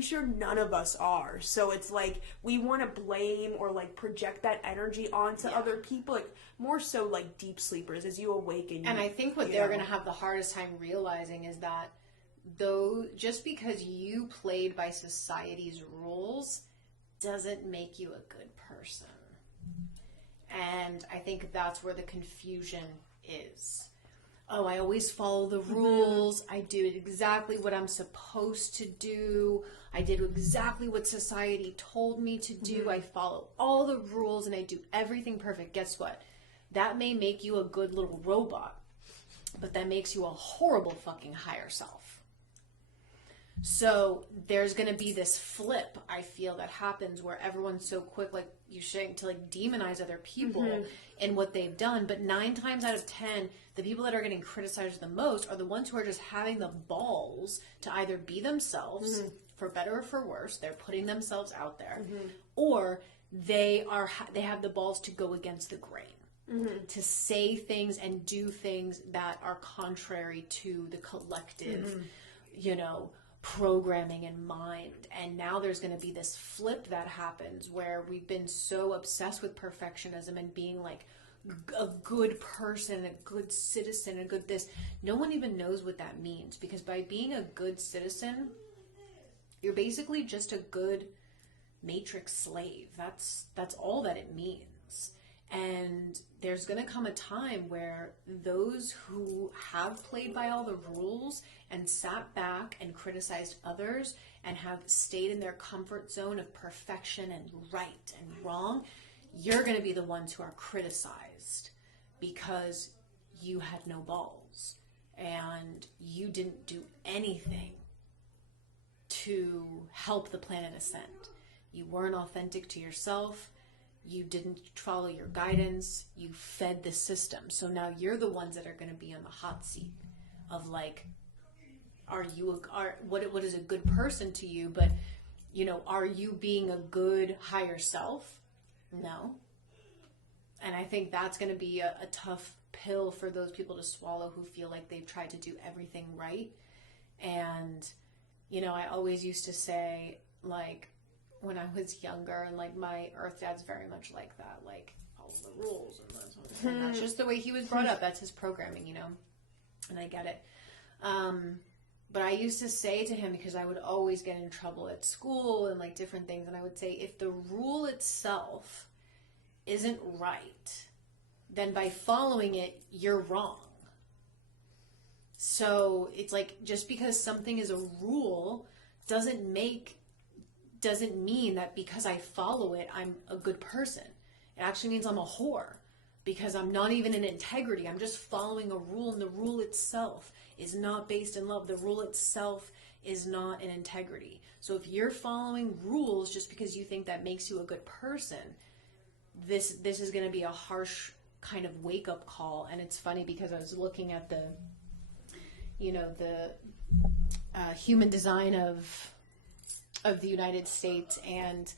sure none of us are. So it's like we want to blame or like project that energy onto other people, like more so like deep sleepers as you awaken. And I think what they're going to have the hardest time realizing is that though just because you played by society's rules doesn't make you a good person. And I think that's where the confusion is. Oh, I always follow the rules. I do exactly what I'm supposed to do. I did exactly what society told me to do. I follow all the rules and I do everything perfect. Guess what? That may make you a good little robot, but that makes you a horrible fucking higher self. So there's going to be this flip, I feel, that happens where everyone's so quick, like you're saying, to like demonize other people and what they've done. But 9 times out of 10, the people that are getting criticized the most are the ones who are just having the balls to either be themselves, for better or for worse. They're putting themselves out there, or they have the balls to go against the grain, to say things and do things that are contrary to the collective, programming in mind. And now there's going to be this flip that happens where we've been so obsessed with perfectionism and being like a good person, a good citizen, a good this. No one even knows what that means, because by being a good citizen, you're basically just a good matrix slave. That's all that it means. And there's going to come a time where those who have played by all the rules and sat back and criticized others and have stayed in their comfort zone of perfection and right and wrong, you're going to be the ones who are criticized because you had no balls and you didn't do anything to help the planet ascend. You weren't authentic to yourself. You didn't follow your guidance. You fed the system. So now you're the ones that are going to be on the hot seat of like, what is a good person to you? But, are you being a good higher self? No. And I think that's going to be a tough pill for those people to swallow who feel like they've tried to do everything right. And, I always used to say, like, when I was younger, and like my earth dad's very much like that, like all the rules and that's just the way he was brought up. That's his programming, and I get it. But I used to say to him, because I would always get in trouble at school and like different things, and I would say, if the rule itself isn't right, then by following it, you're wrong. So it's like, just because something is a rule doesn't mean that because I follow it, I'm a good person. It actually means I'm a whore, because I'm not even in integrity. I'm just following a rule, and the rule itself is not based in love. The rule itself is not in integrity. So if you're following rules just because you think that makes you a good person, this is going to be a harsh kind of wake-up call. And it's funny because I was looking at the human design of the United States, and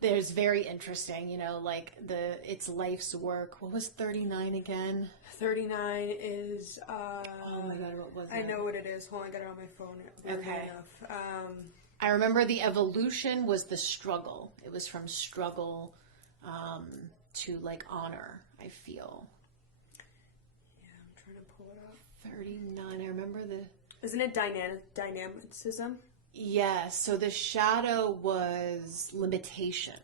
there's very interesting, like it's life's work. What was 39 again? 39 is oh my god, what was that? I know what it is. Hold on, I got it on my phone. Okay. I remember the evolution was the struggle. It was from struggle to like honor, I feel. Yeah, I'm trying to pull it up. 39. I remember Isn't it dynamicism? Yes, so the shadow was limitation.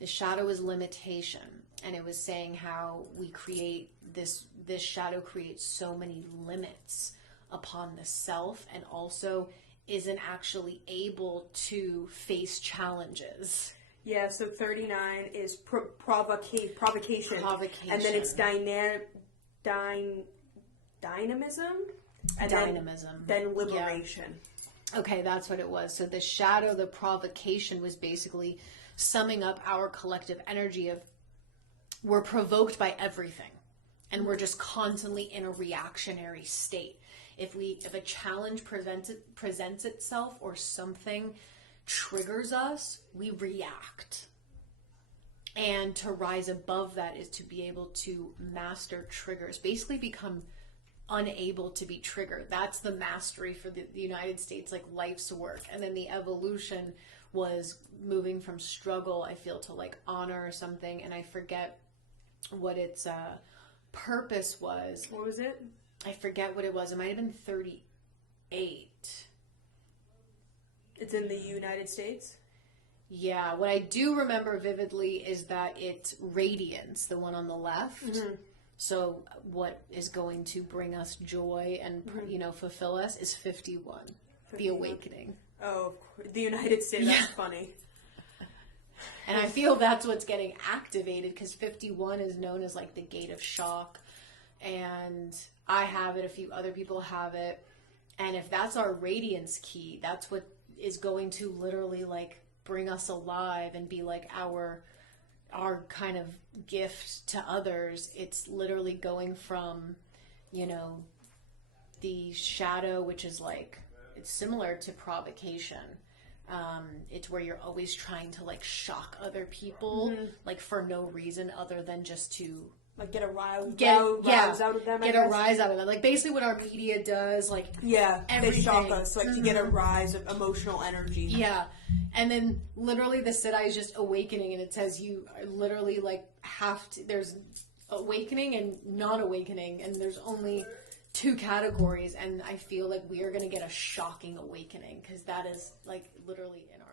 The shadow is limitation, and it was saying how we create this shadow creates so many limits upon the self, and also isn't actually able to face challenges. Yeah, so 39 is provocation. And then it's dynamism. And dynamism. Then liberation. Yeah. Okay, that's what it was. So the shadow, the provocation, was basically summing up our collective energy of we're provoked by everything, and we're just constantly in a reactionary state. If a challenge presents itself, or something triggers us, we react. And to rise above that is to be able to master triggers, basically become unable to be triggered. That's the mastery for the United States, like life's work. And then the evolution was moving from struggle, I feel, to like honor or something. And I forget what its purpose was. What was it? I forget what it was. It might have been 38. It's in the United States? Yeah, what I do remember vividly is that it's radiance, the one on the left. Mm-hmm. So what is going to bring us joy and, fulfill us is 51, the awakening. Oh, the United States, that's funny. And I feel that's what's getting activated, because 51 is known as like the gate of shock. And I have it, a few other people have it. And if that's our radiance key, that's what is going to literally like bring us alive and be like our kind of gift to others. It's literally going from, the shadow, which is like, it's similar to provocation. It's where you're always trying to like shock other people, like for no reason other than just to like get a rise out of them. Get a rise out of them. Like basically what our media does, like everything. They shock us, like to get a rise of emotional energy. Yeah. And then literally the Siddhi is just awakening, and it says you literally like have to, there's awakening and non-awakening, and there's only 2 categories, and I feel like we are going to get a shocking awakening, because that is like literally in our